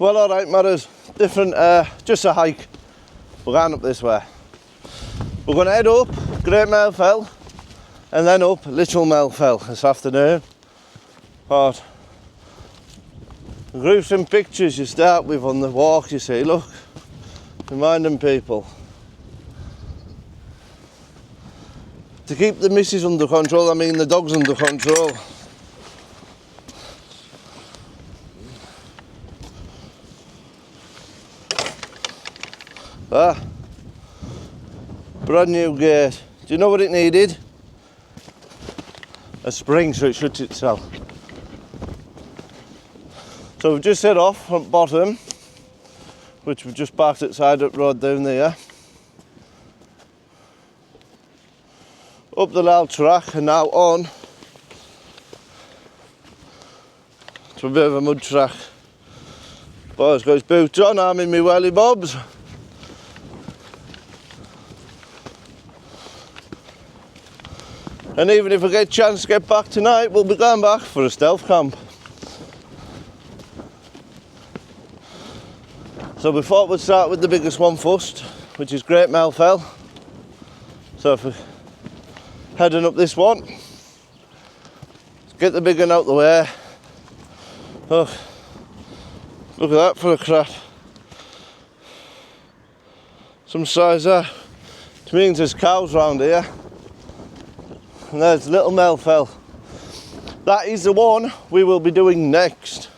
Well, alright, matters. Different, just a hike. We're going up this way. We're going to head up Great Mell Fell and then up Little Mell Fell this afternoon. But gruesome pictures you start with on the walk, you see, look. Reminding people to keep the missus under control, I mean the dogs under control. Ah, brand new gate. Do you know what it needed? A spring so it shuts itself. So we've just set off from bottom, which we've just parked at side up road down there. Up the Mell track and now on to a bit of a mud track. Boy's got his boots on, I'm in my welly bobs. And even if we get a chance to get back tonight, we'll be going back for a stealth camp. So we thought we'd start with the biggest one first, which is Great Mell Fell. So if we're heading up this one, let's get the big one out the way. Oh, look at that for a crap. Some size there. Which means there's cows round here. And there's Little Mell Fell. That is the one we will be doing next.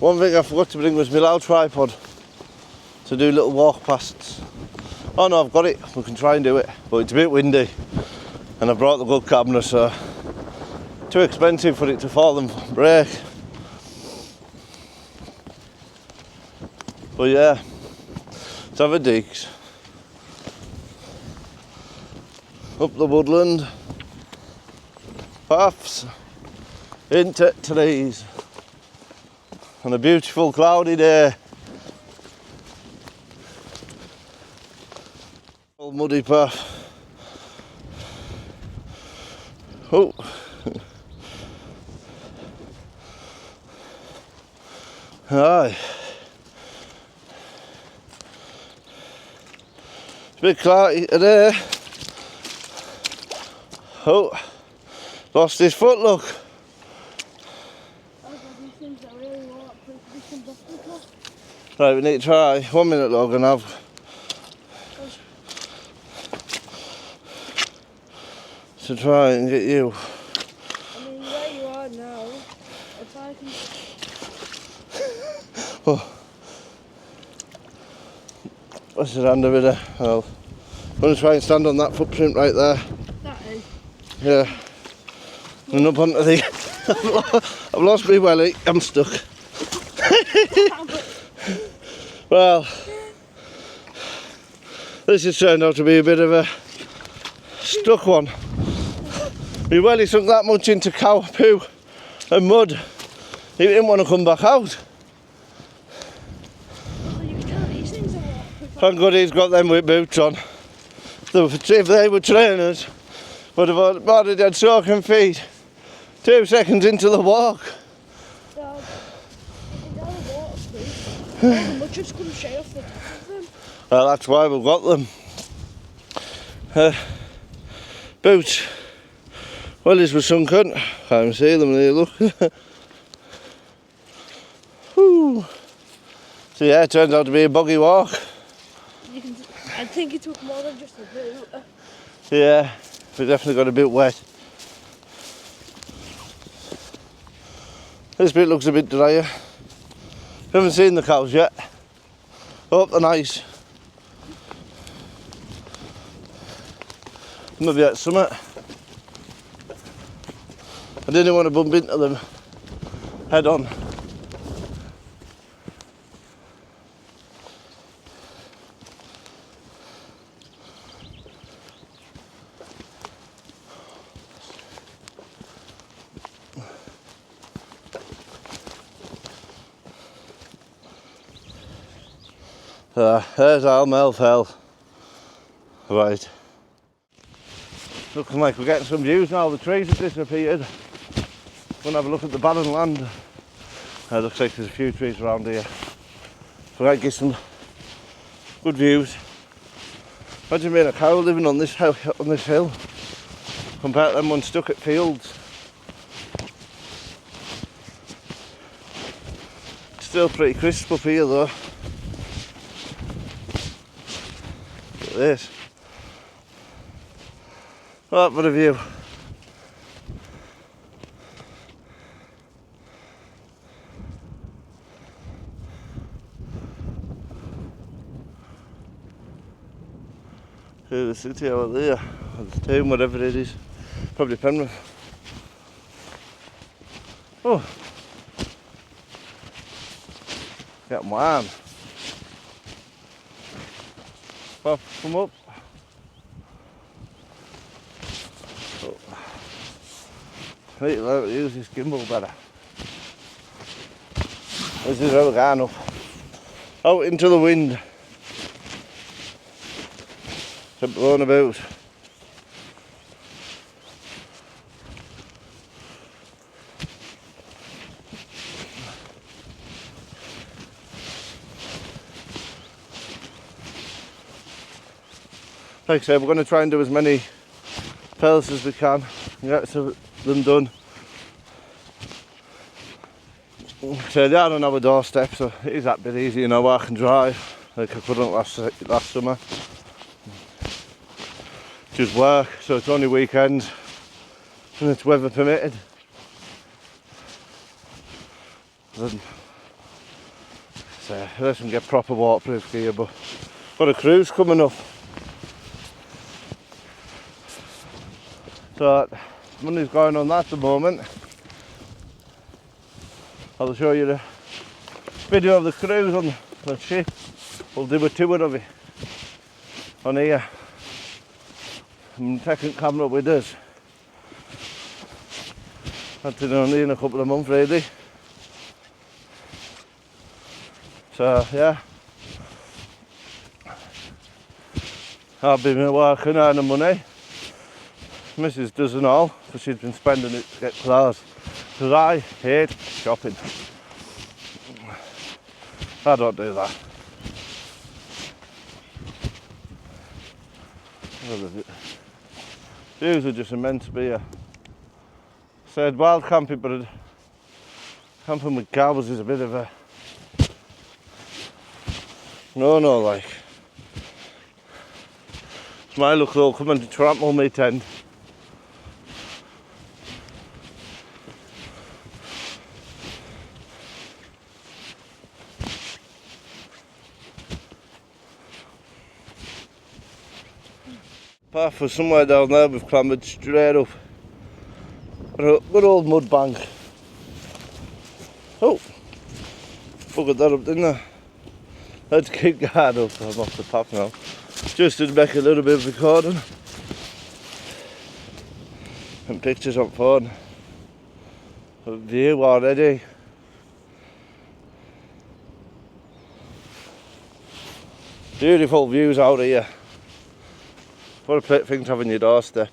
One thing I forgot to bring was my loud tripod to do little walk pasts. Oh no, I've got it, we can try and do it, but it's a bit windy and I brought the good camera, so too expensive for it to fall and break. But yeah, let's have a digs. Up the woodland, paths, into trees. On a beautiful cloudy day. Old muddy path. Oh. Aye. It's a bit cloudy today. Oh. Lost his foot, look. Right, we need to try. 1 minute, Logan, I've... to try and get you. I mean, where you are now, if I can... Oh. What's your hand over there? Well, I'm going to try and stand on that footprint right there. That is? Yeah. And up onto the... I've lost my welly, I'm stuck. Well, this has turned out to be a bit of a stuck one. My welly sunk that much into cow poo and mud, he didn't want to come back out. Well, you can tell these things are waterproof. Thank God he's got them with boots on. If they were trainers, would have already had soaking feet 2 seconds into the walk. So, they're waterproof. All the mud just comes straight off the top of them. Well, that's why we've got them. Boots. Wellies were sunken. Can't even see them there, look. Whew. So yeah, it turns out to be a boggy walk. I think it took more than just a boot. Yeah, we definitely got a bit wet. This bit looks a bit drier. Haven't seen the cows yet. Hope they're nice. Maybe at summit. I didn't want to bump into them head on. There's our Mell fell. Right. Looking like we're getting some views now. The trees have disappeared. We'll have a look at the barren land. Looks like there's a few trees around here. So I get some good views. Imagine being a cow living on this hill compared to them ones stuck at fields. Still pretty crisp up here though. Look at this. What for a view. Here's the city out there, or the town, whatever it is. Probably Penrith. Oh, getting warm. Pop, come up. Oh. I need to learn to use this gimbal better. This is how we're going up. Out into the wind. It's blowing about. Like I said, we're going to try and do as many fells as we can and get them done. So they are on our doorstep, so it is that bit easy, you know, I can drive like I couldn't last summer. Just work, so it's only weekends and it's weather permitted. Then, so unless we can get proper waterproof gear, but got a cruise coming up. So money's going on that at the moment. I'll show you the video of the cruise on the ship. We'll do a tour of it on here. I'm taking camera with us. That's only in a couple of months really. So yeah, I've been working, earning money. Mrs. doesn't all, because she's been spending it to get clothes. Because I hate shopping. I don't do that. Views are just immense here. Said wild camping, but camping with cows is a bit of a no like. My look, they'll come and trample me tent. Path for somewhere down there, we've clambered straight up. Good old mud bank. Oh, buggered that up, didn't I? Let's keep guard up. I'm off the path now. Just to make a little bit of recording and pictures on phone. A view already. Beautiful views out here. What a thing to have on your doorstep.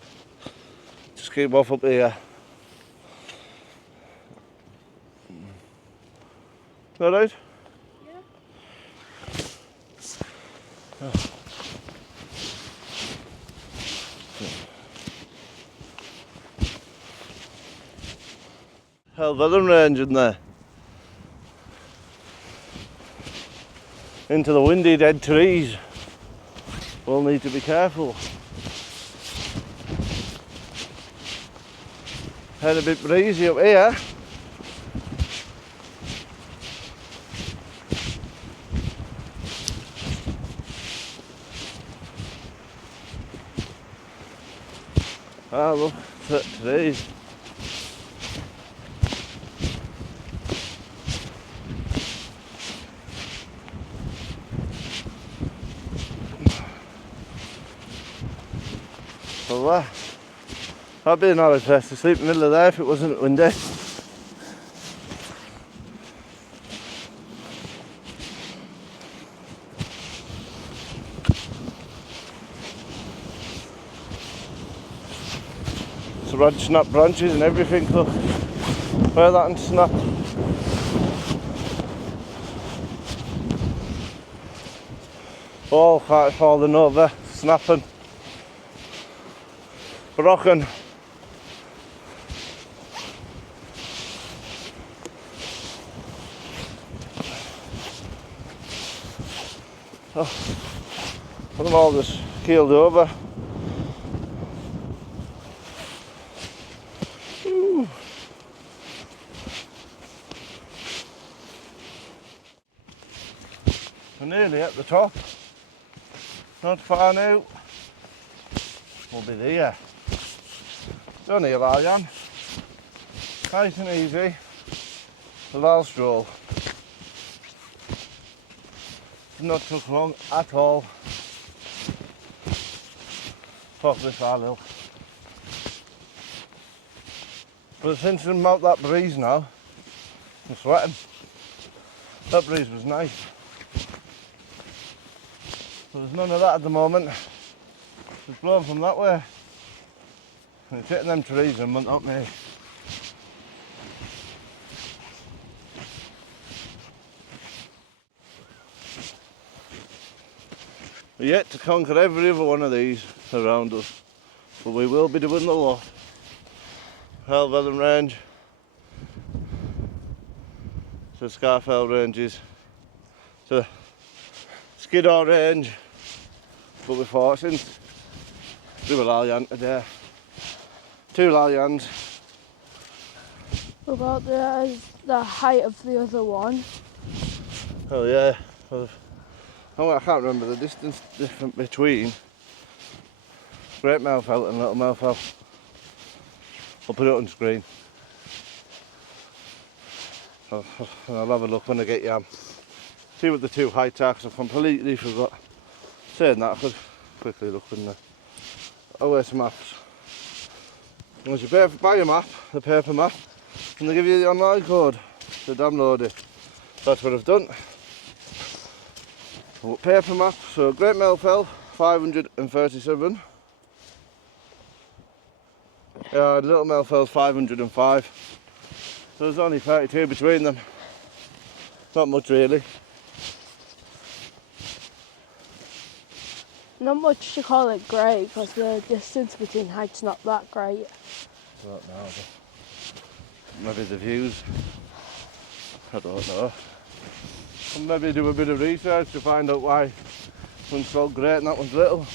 Just keep off up here. Alright? Yeah. Oh. Hell, weather range in there. Into the windy dead trees. We'll need to be careful. Had a bit breezy up here. Ah, look, trees. Well, that'd be an alright place to sleep in the middle of there if it wasn't windy. red snap branches and everything. Look where that and snap. All falling over, snapping, broken. Oh, them all just keeled over. Ooh. We're nearly at the top. Not far now. We'll be there. It's only a lion. Nice and easy. A little stroll. Not took long at all. Top this far hill. But since I'm out that breeze now, I'm sweating. That breeze was nice. But there's none of that at the moment. It's blowing from that way. And it's hitting them trees and won't up me. We're yet to conquer every other one of these around us, but we will be doing the lot. Helvellyn Range, to Scarfell Ranges, to Skiddaw Range, but we're forcing to do a Lalian today. 2 Lalians. What about the height of the other one? Oh yeah. Oh, I can't remember the distance different between Great Mell Fell and Little Mell Fell. I'll put it on screen. I'll have a look when I get you. See what the 2 heights are, 'cause I completely forgot. Saying that, I could quickly look in there. Oh, where's some maps? Once you buy a map, the paper map, and they give you the online code to download it. That's what I've done. Paper map, so Great Mell Fell 537. Little Mell Fell's 505. So there's only 32 between them. Not much really. Not much to call it great because the distance between heights not that great. I don't know, but maybe the views. I don't know. I'll maybe do a bit of research to find out why one's called great and that one's little.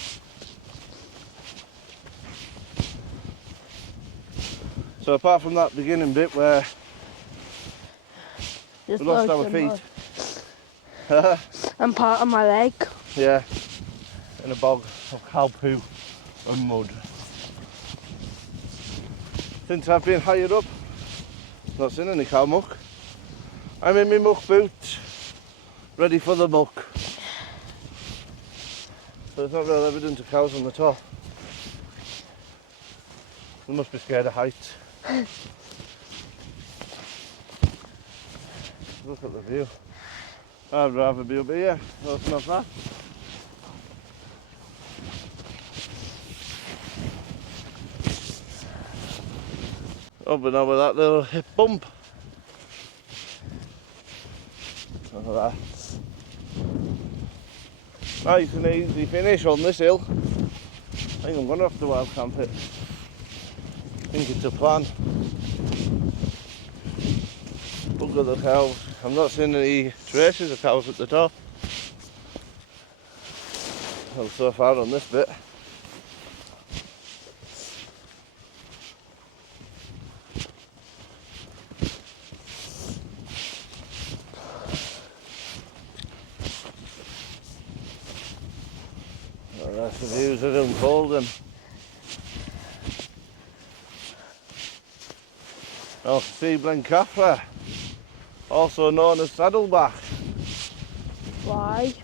So apart from that beginning bit where we lost our feet. And part of my leg. Yeah, in a bog of cow poo and mud. Since I've been higher up, not seen any cow muck. I'm in my muck boots, ready for the muck. So there's not real evidence of cows on the top. They must be scared of heights. Look at the view. I'd rather be up here, that's not that. Up and over that little hip bump. Look at that. Nice and easy finish on this hill. I think I'm going to have to wild camp it. I think it's a plan. Look at the cows. I'm not seeing any traces of cows at the top. Well, so far on this bit. Well, that's the views of unfolding. North Seablen Caffre, also known as Saddleback. Why?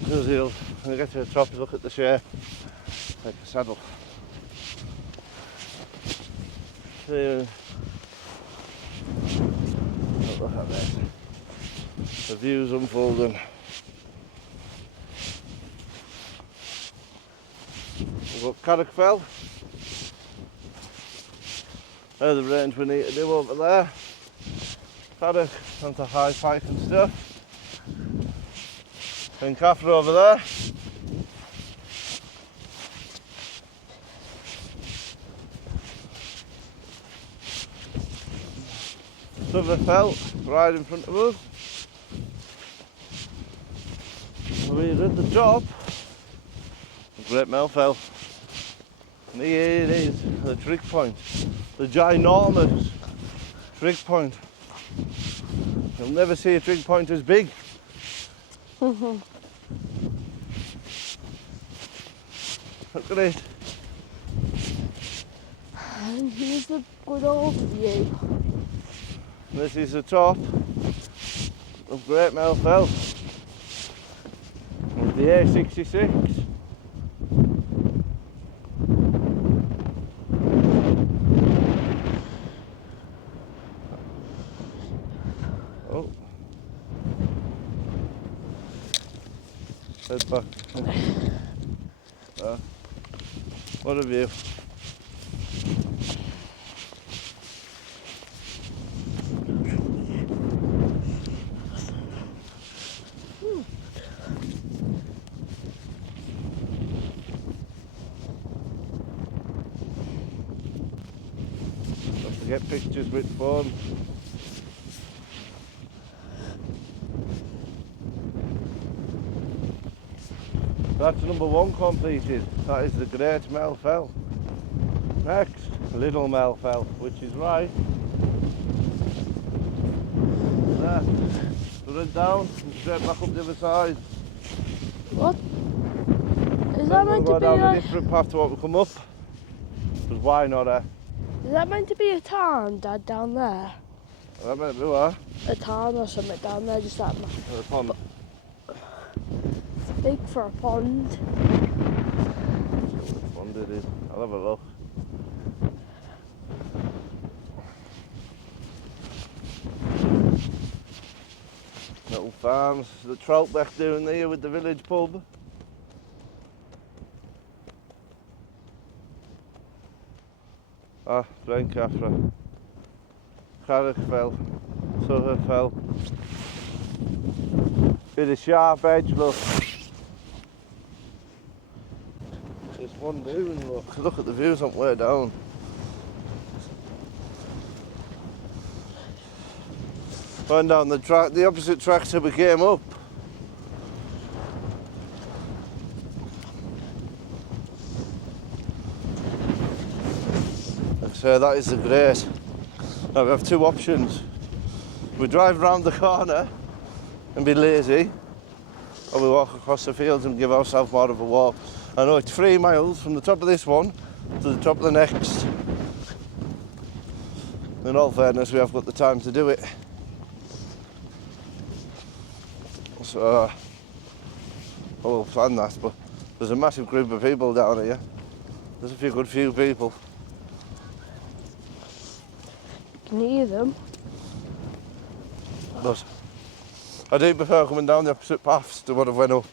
Because when you get to the top, you look at the shape like a saddle. So, look at this. The views unfolding. We've got Carrickfell, There's the range we need to do over there. Paddock onto high pike and stuff. And Cather over there. Another fell right in front of us. We're at the top. Great Mell fell. And here it is, the trig point. The ginormous trig point. You'll never see a trig point as big. Look at it. And here's the good old view. This is the top of Great Mell Fell. With the A66. Oh. Head back. What a view. Don't forget pictures with phone. That's number one completed. That is the Great Mell Fell. Next, Little Mell Fell, which is right there. Put it down and straight back up the other side. What? Is Then that we'll meant go to be down a like... different path to what we come up. Because why not Is that meant to be a tarn, Dad, down there? That might be what? A tarn or something down there, just that The pond. big for a pond. Which pond it is? I'll have a look. Little farms, the trout back down there with the village pub. Ah, Blencathra. Carrick Fell. Sutter Fell. Bit of sharp edge, look. Just one view and look at the views on way down. Going down the track, the opposite track till we came up. Like I say, that is the great. Now we have two options. We drive round the corner and be lazy, or we walk across the fields and give ourselves more of a walk. I know it's 3 miles from the top of this one to the top of the next. In all fairness, we have got the time to do it. So, I will plan that, but there's a massive group of people down here. There's a good few people. Can you hear them? But I do prefer coming down the opposite paths to what I've went up.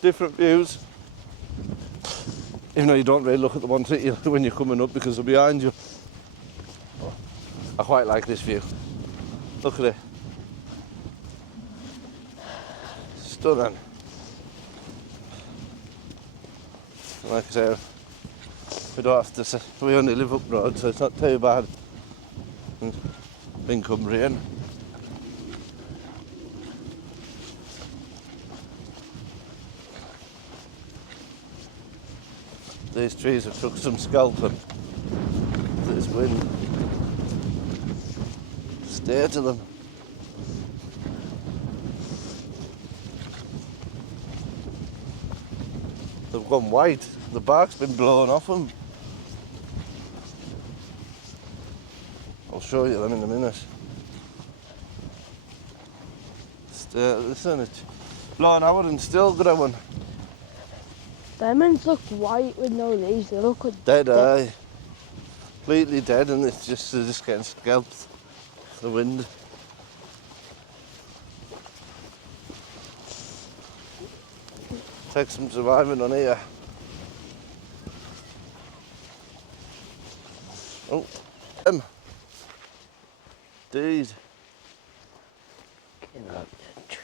Different views. Even though you don't really look at the ones that you when you're coming up because they're behind you. I quite like this view. Look at it. Stunning. Like I say, we don't have to. We only live up road, so it's not too bad. In Cumbrian. These trees have took some scalping. This wind. Stay to them. They've gone white. The bark's been blown off them. I'll show you them in a minute. Listen, it's blown out and still growing. Diamonds look white with no leaves. They look like Dead eye. Completely dead, and it's just, they're just getting scalped. The wind. Takes some surviving on here. Oh, Indeed. Get up the tree.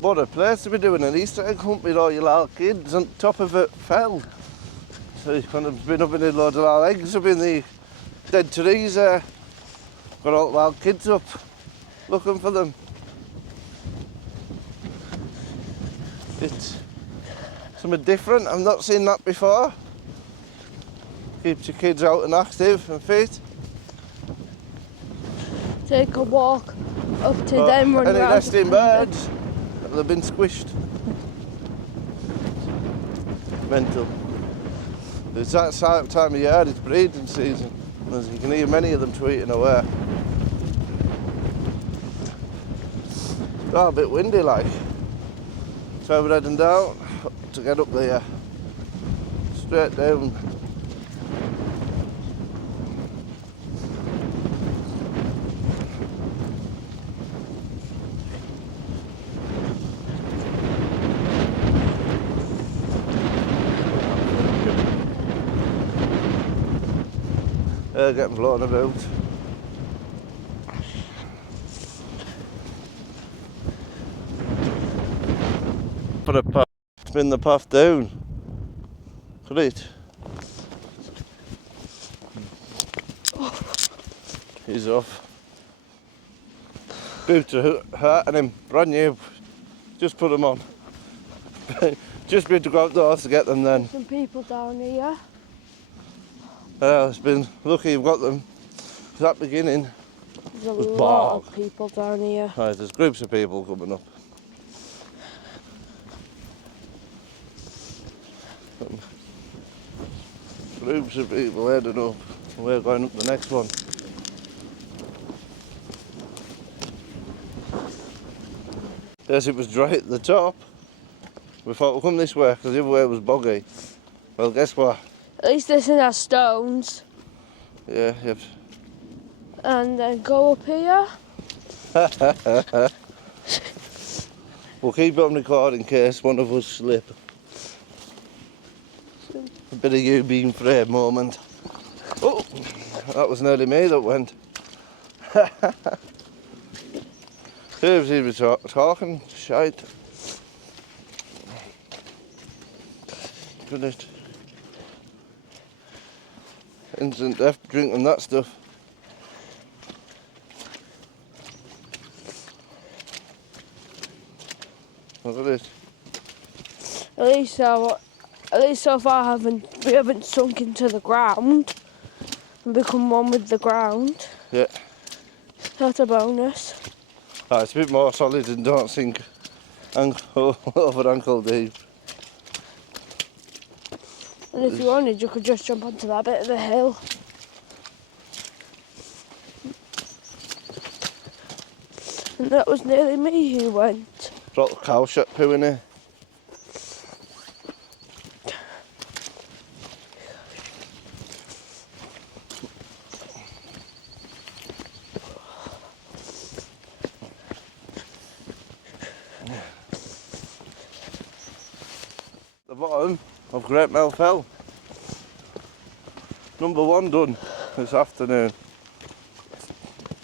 What a place to be doing an Easter egg hunt with all your little kids on top of it fell. So you've kind of been up in loads of little eggs up in the dead trees there. Got all the wild kids up looking for them. It's something different, I've not seen that before. Keeps your kids out and active and fit. Take a walk up to them, run Any around. nesting birds, they've been squished. Mental. It's that time of year, it's breeding season. As you can hear many of them tweeting away. Oh, a bit windy like. So we're heading down to get up there. Straight down. Getting blown about. Put a path, spin the path down. Great. He's off. Boots are hurting him, brand new. Just put them on. Just been to go outdoors to get them then. Some people down here. It's been lucky you've got them. That beginning There's a was lot bog. of people down here. Right, there's groups of people coming up. Groups of people heading up. We're going up the next one. Yes, it was dry at the top. We thought we'd come this way because the other way was boggy. Well, guess what? At least this one has stones. Yeah, yep. And then go up here. We'll keep it on record in case one of us slip. A bit of you being afraid moment. Oh, that was nearly me that went. Who was even talking? Shite. Goodness. Instant death drinking that stuff. Look at this. At least so far we haven't sunk into the ground and become one with the ground. Yeah. That's a bonus. It's a bit more solid and don't sink over ankle deep. And if you wanted, you could just jump onto that bit of the hill. And that was nearly me who went. Drop the cow shit poo in here. The bottom of Great Mell Fell. Number 1 done this afternoon.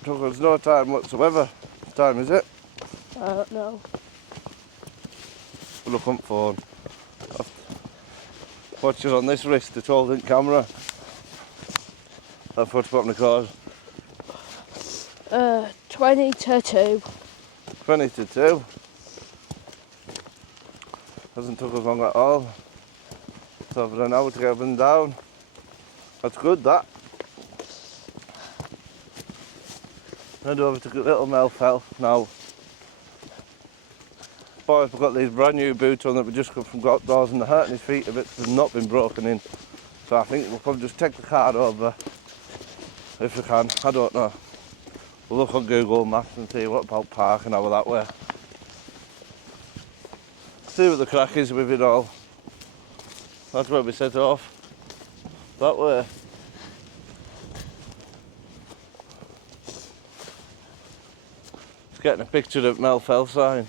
Took us no time whatsoever. What time is it? I don't know. Look on phone. Watch it on this wrist, it's holding camera. I've put on the card. 20 to 2. 20 to 2. Hasn't took us long at all. It's over an hour to get up and down. That's good, that. Head over to Little Mell Fell now. Boy, I've got these brand new boots on that we just come from outdoors and they're hurting his feet a bit because they've not been broken in. So I think we'll probably just take the car over if we can. I don't know. We'll look on Google Maps and see what about parking over that way. See what the crack is with it all. That's where we set off. That way. getting a picture of Mell Fell sign.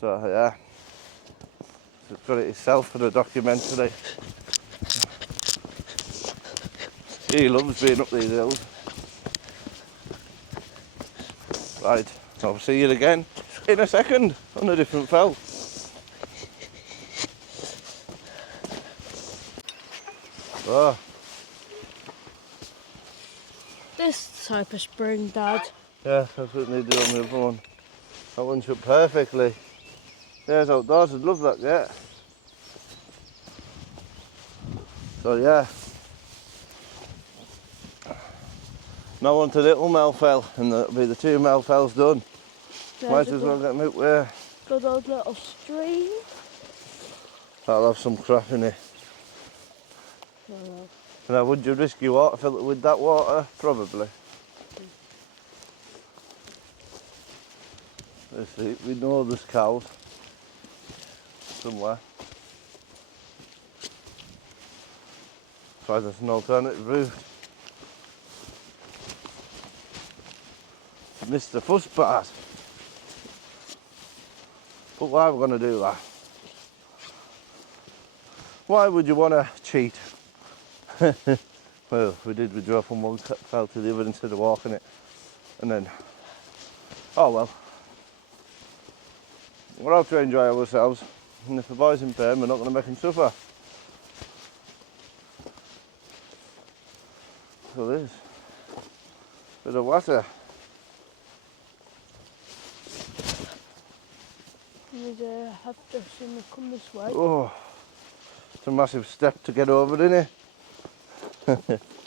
So yeah, he's got it himself for the documentary. He loves being up these hills. Right, I'll see you again in a second on a different fell. Oh, This type of spring, Dad. yeah, that's what they did on the other one. That one shut perfectly. There's outdoors, I'd love that, yeah. So yeah. Now on to Little Mell Fell, and that'll be the 2 Mell Fells done. Might as well get them out there. Good old little stream. That'll have some crap in it. No. Now, would you risk your water filter with that water? Probably. Let's see, we know there's cows somewhere. Try there's an alternative route. Missed the first part. But why are we going to do that? Why would you want to cheat? Well, we did. We drove from one fell to the other instead of walking it. And then, oh well. We're out to enjoy ourselves. And if the boy's in pain, we're not going to make him suffer. So there's a bit of water. You'd have to seen it come this way. Oh, it's a massive step to get over, isn't it?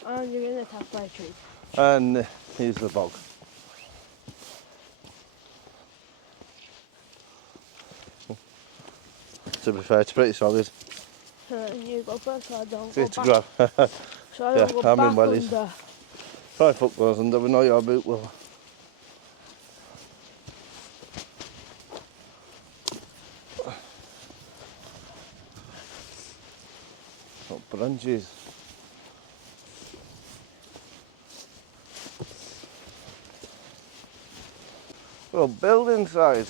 And you're in the halfway tree. And here's the bog. To be fair, it's pretty solid. And you go first, so I don't It's go a back. grab. So I Yeah, don't go I'm in back wellies. under. Try foot goes under, we know your boot will. Got branches. Well, building side.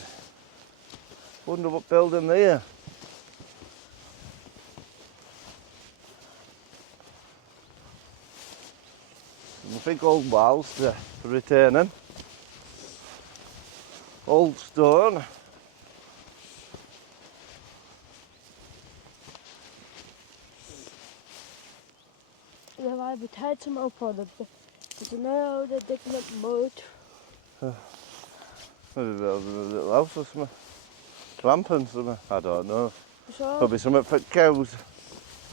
Wonder what building there. Big old walls to retaining. Old stone. They've either tied some up or I don't know, they're digging up mud. Maybe building a little house or something. Clamping something, I don't know. So Probably something for cows.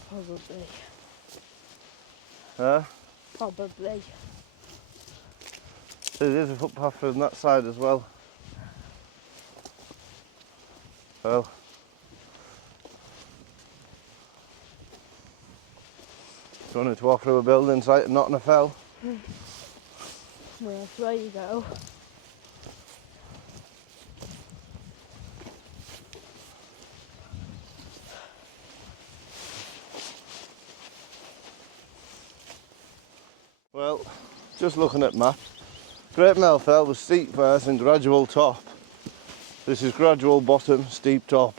probably. Huh? Probably. There's a footpath from that side as well. Well. If you wanted to walk through a building site and not in a fell. Well, that's where you go. Well, just looking at map, Great Mell Fell was steep first and gradual top. This is gradual bottom, steep top.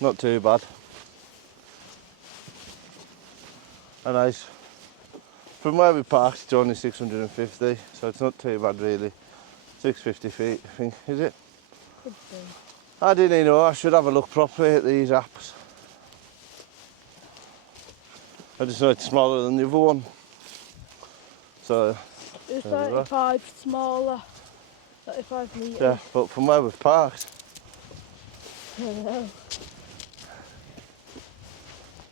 Not too bad. And nice. From where we parked, it's only 650, so it's not too bad really. 650 feet, I think, is it? Could be. I didn't know, I should have a look properly at these apps. I just know it's smaller than the other one. So, It's there we go. 35 smaller. 35 metres. Yeah, but from where we've parked, I know.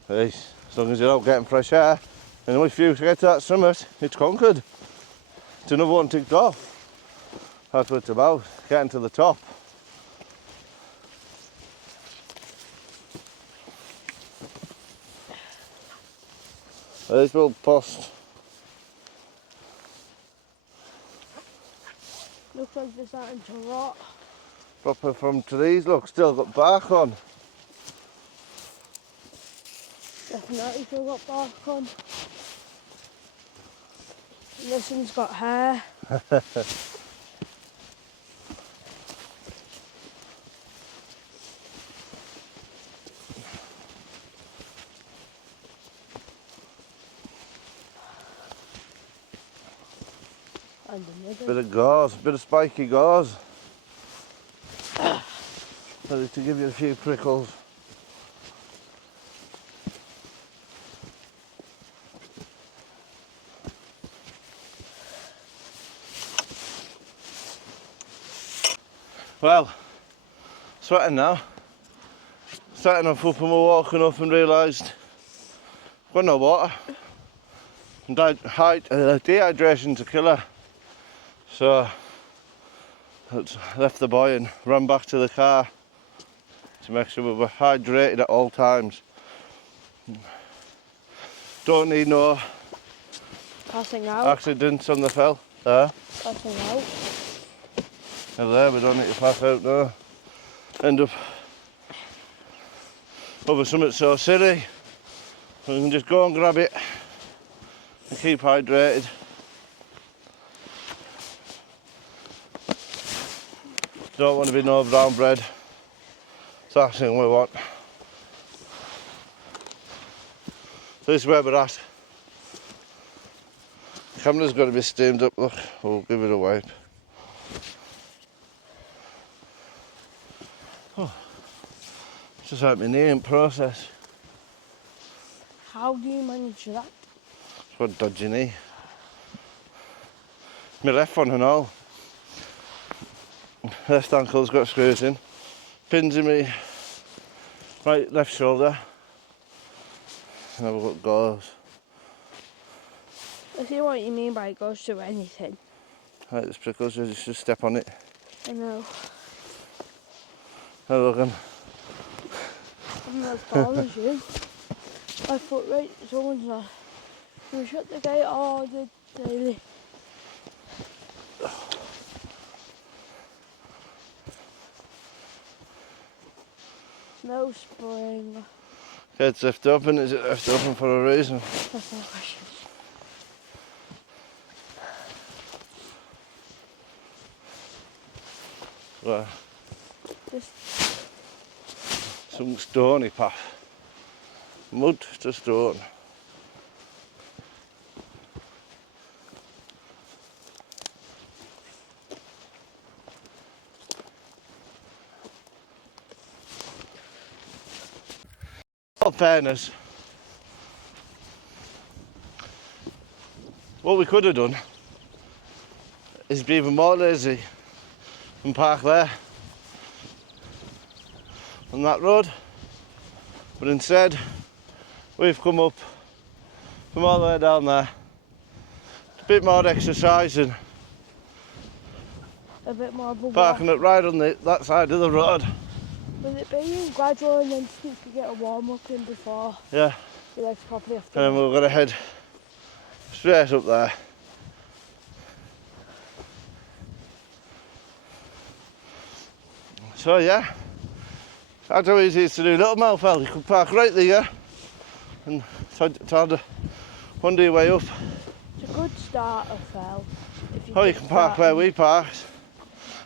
hey, as long as you're out getting fresh air, and if you get to that summit, it's conquered. It's another one ticked off. That's what it's about, getting to the top. There's little post. Looks like they're starting to rot. Proper from trees, look, still got bark on. Definitely still got bark on. And this one's got hair. And another. Bit of gauze, bit of spiky gauze. Ready to give you a few prickles. Well, sweating now. Starting off up and we're walking up and realised I've got no water. Dehydration's a killer. So I left the boy and ran back to the car to make sure we were hydrated at all times. Don't need no Passing out. accidents on the fell. There. Passing out. There, we don't need to pass out now. End up over something so silly. We can just go and grab it and keep hydrated. Don't want to be no brown bread. It's the last thing we want. So this is where we're at. The camera's got to be steamed up, look. We'll give it a wipe. Oh, it's just like my knee in process. How do you manage that? It's got a dodgy knee. My left one and all. Left ankle's got screws in. Pins in me right left shoulder. And I've got gauze. I see what you mean by it goes through anything. Right, there's prickles, just step on it. I know. Have a look on. I'm not as tall as you. My foot right, someone's not. We shut the gate all the daily. No spring. It's left open, is it left open for a reason? That's no question. Well, Just some stony path. Mud to stone. In all fairness, what we could have done is be even more lazy and park there on that road, but instead we've come up from all the way down there. A bit more exercise and a bit more of a parking walk. it right on that side of the road. Will it be gradual and then steep to get a warm up in before Yeah, your legs properly have to and we're going to head straight up there. So yeah, that's how easy it is to do. Little Mell, you can park right there and try to wander your way up. It's a good starter, Phil. Or you can park where we parked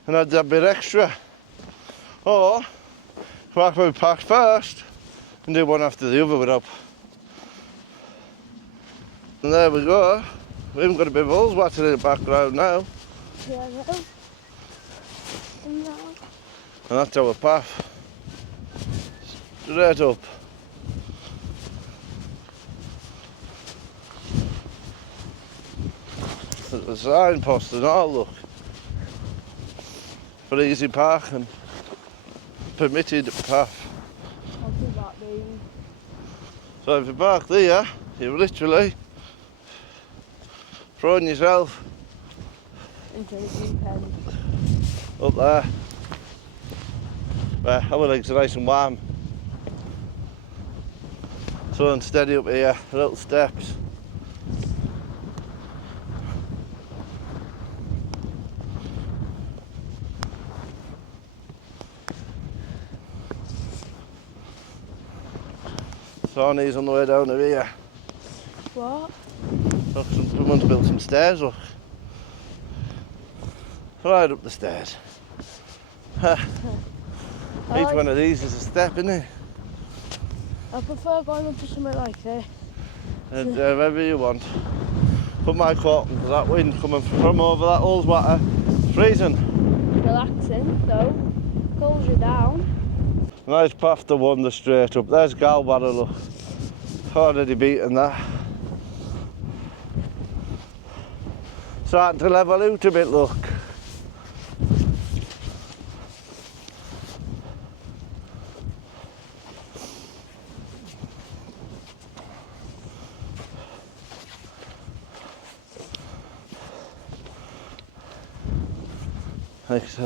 and add that bit extra. Or park where we parked first and do one after the other without. And there we go. We haven't got a bit of holes watching in the background now. Yeah, no. No. And that's our path. Straight up. There's a signpost and all, look. For easy park and permitted path. What does that mean? So if you park there, you're literally throwing yourself Into the deep end. up there. Where our legs are nice and warm. So unsteady up here, little steps. Sawney's on the way down to here. What? Look, someone's built some stairs, look. Right up the stairs. Each one of these is a step, isn't it? I prefer going up to something like this. And wherever you want. Put my coat on, that wind coming from over that old water. It's freezing. Relaxing, though. Cools you down. Nice path to wander straight up. There's Galbarra, look. Already beaten that. Starting to level out a bit, look. Thanks,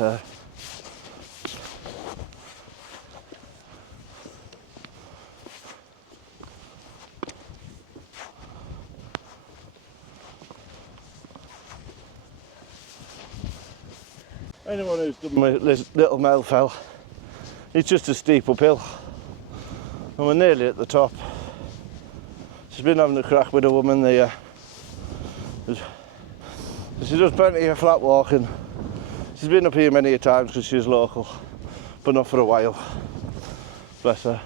anyone who's done this little Mell fell, it's just a steep uphill. And we're nearly at the top. She's been having a crack with a woman there. She does plenty of flat walking. She's been up here many a times because she's local, but not for a while. Bless her.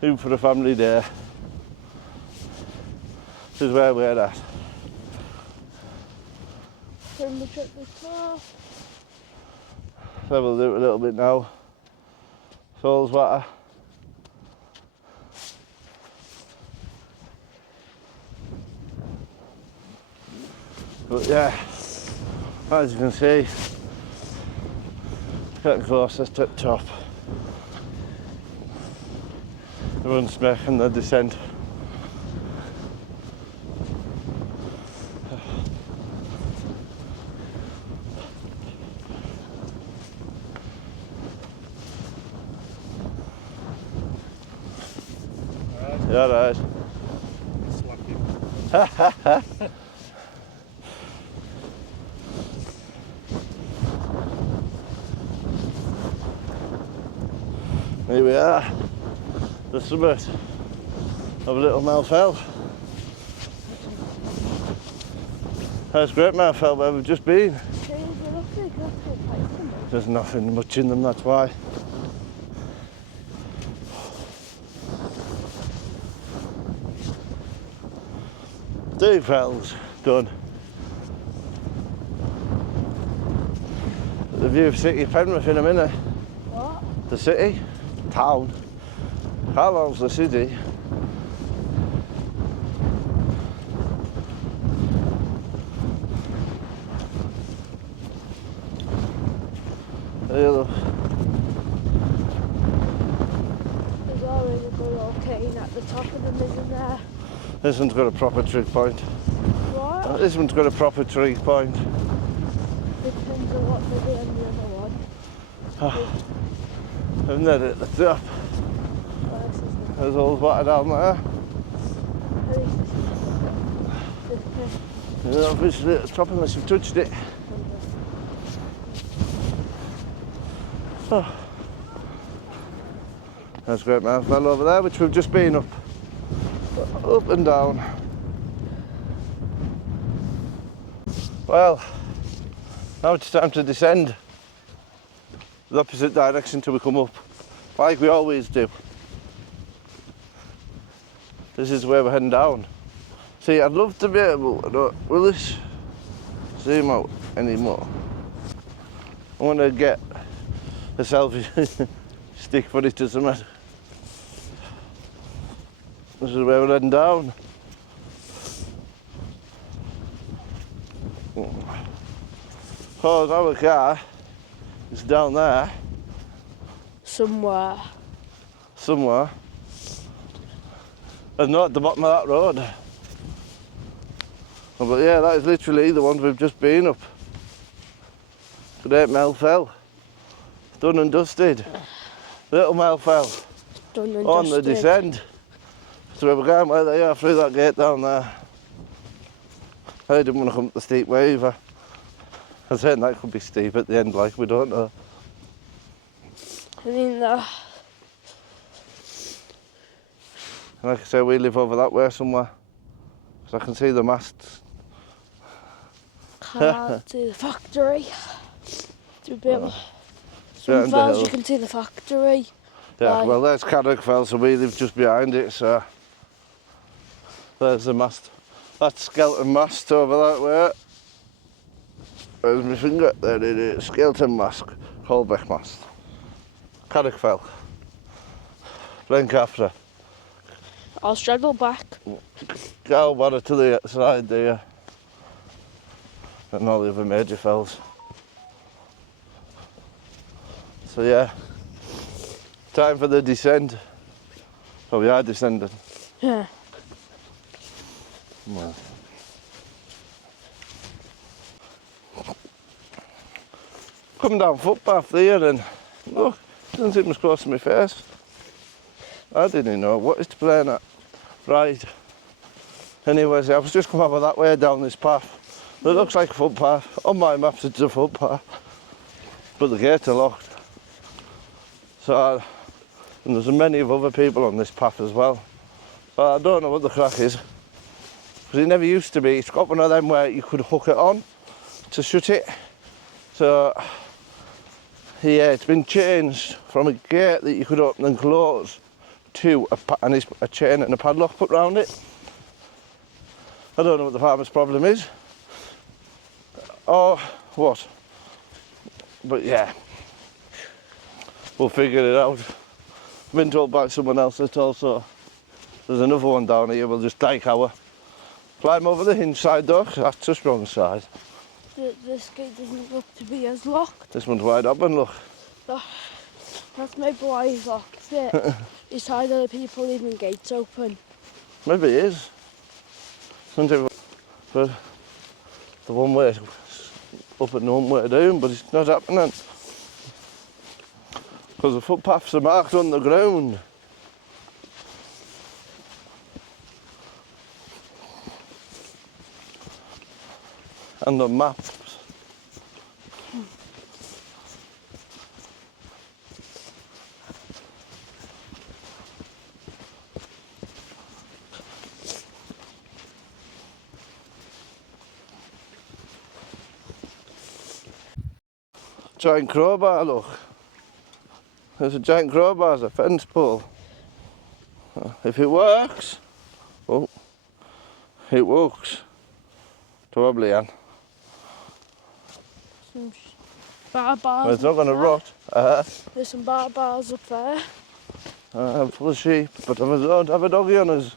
Even for a family day. This is where we're at. Pretty much at the top. Level it a little bit now. Soul's water. But yeah, as you can see, getting closer to the top. Everyone's making the descent. Yeah, right. Here we are, the summit of Little Mell Fell. That's Great Mell Fell where we've just been. There's nothing much in them, that's why. Two fells done. The view of City Penrith in a minute. What? The city, town. How long's the city? There, look. There's always a good volcano at the top of them, isn't there? This one's got a proper trig point. What? This one's got a proper trig point. Depends on what they do on the other one. And then at the top, there's all the water down there. And obviously at the top unless you've touched it. Oh. There's Great Mell Fell over there, which we've just been up. Up and down. Well, now it's time to descend the opposite direction till we come up, like we always do. This is where we're heading down. See, I'd love to be able to, will this zoom out anymore? I want to get a selfie stick for it or something. This is where we're heading down. Oh, our car is down there. Somewhere. Somewhere. And not at the bottom of that road. Oh, but yeah, that is literally the one we've just been up. Great Mell Fell. Done and dusted. Little Mell Fell. Done and on dusted. the descent. So we're going where they are through that gate down there. I didn't want to come up the steep way either. I was saying that could be steep at the end, like, we don't know. I mean, Like I say, we live over that way somewhere. because I can see the masts. Can't see the factory. To be able, Yeah, some fells you can see the factory. Yeah, Like, well there's Carrickfell, so we live just behind it, so there's the mast. That's skeleton mast over that way. Where's my finger? There it is, skeleton mast, Holbeck mast. Carrickfell. Blencathra. I'll straddle back. Go water to the side there. And all the other major fells. So yeah, time for the descent. Oh, we are descending. Yeah. Well. Come down footpath there and look, doesn't seem as close to my face. I didn't know what is playing at. Right. Anyways, I was just coming over that way down this path. It looks like a footpath. On my maps it's a footpath. But the gates are locked. So, and there's many of other people on this path as well. So I don't know what the crack is. Because it never used to be. It's got one of them where you could hook it on to shut it. So, yeah, it's been changed from a gate that you could open and close to a chain and a padlock put round it. I don't know what the farmer's problem is. Or what. But yeah, we'll figure it out. I've been told by someone else that also there's another one down here. We'll just take our climb over the hinge side though, 'cause that's the strong side. This gate doesn't look to be as locked. This one's wide open, look. That's maybe why he's locked it. He's tired of the people leaving gates open. Maybe it is. Sometimes for the one way up and one way down, but it's not happening. Because the footpaths are marked on the ground. And the maps. Giant crowbar, look. There's a giant crowbar as a fence pole. If it works, oh, it works. Probably, Anne. Some bar bars. Well, it's not going to up rot. there. There's some bar bars up there. I'm full of sheep, but I don't have a doggy on us.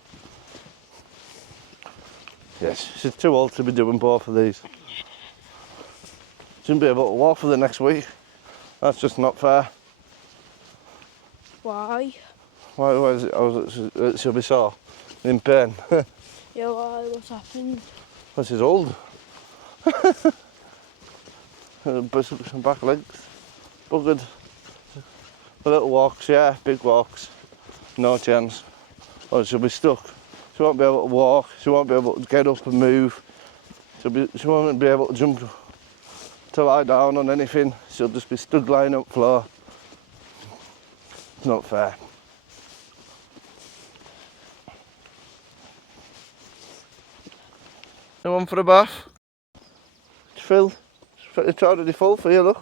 Yes, she's too old to be doing both of these. Shouldn't be able to walk for the next week. That's just not fair. Why? Why is it? She'll be sore, in pain. Yeah, why? What's happened? Well, she's old. Some back legs, buggered. Little walks, yeah, big walks, no chance. Or she'll be stuck. She won't be able to walk. She won't be able to get up and move. She won't be able to jump to lie down on anything. She'll just be stood lying up floor. It's not fair. Anyone for a bath? It's filled. It's already full for you, look.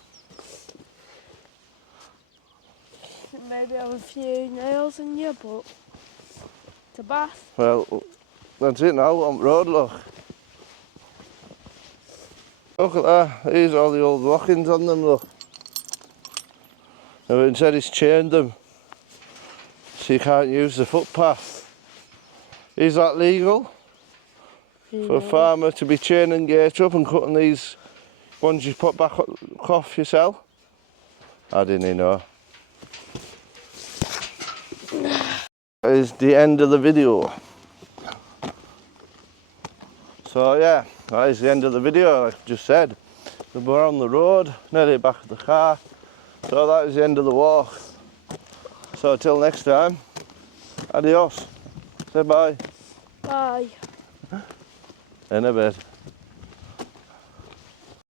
Maybe I have a few nails in you, but it's a bath. Well, that's it now on the road, look. Look at that. These are all the old lockings on them, look. Now instead he's chained them so you can't use the footpath. Is that legal? For a farmer to be chaining gates up and cutting these ones you put back off yourself? I didn't know. That is the end of the video. So yeah, that is the end of the video, like I just said. We're on the road, nearly back of the car. So that is the end of the walk. So till next time, adios. Say bye. Bye. In a bit.